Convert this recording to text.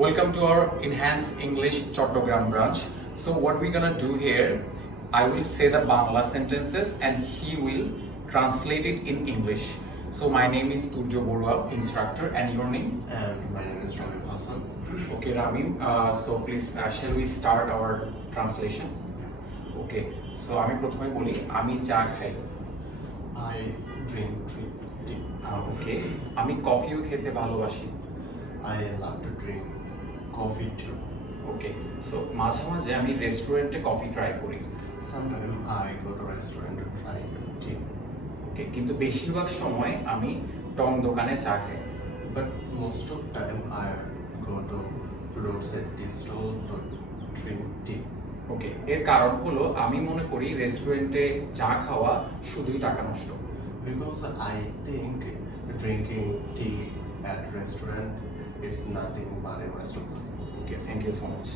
Welcome to our Enhanced English Chattogram branch. So what we're gonna do here, I will say the Bangla sentences and he will translate it in English. So my name is Turjo Borua, instructor, and your name? And my name is Ramim Hassan. Okay, Ramim. So please, shall we start our translation? Okay. So আমি প্রথমে বলি আমি চা খাই। I drink tea. ওকে। আমি কফিও খেতে ভালোবাসি। I love to drink coffee too. Okay. So মাঝে মাঝে আমি রেস্টুরেন্টে কফি ট্রাই করি। Sometimes I go to restaurant to try tea. ওকে, কিন্তু বেশিরভাগ সময় আমি টং দোকানে চা খাই। But most of time I go to roadside tea stall to drink tea. ওকে, এর কারণ হলো আমি মনে করি রেস্টুরেন্টে চা খাওয়া শুধুই টাকা নষ্ট। Because I think drinking tea at restaurant is nothing but a waste of money. Okay, thank you so much.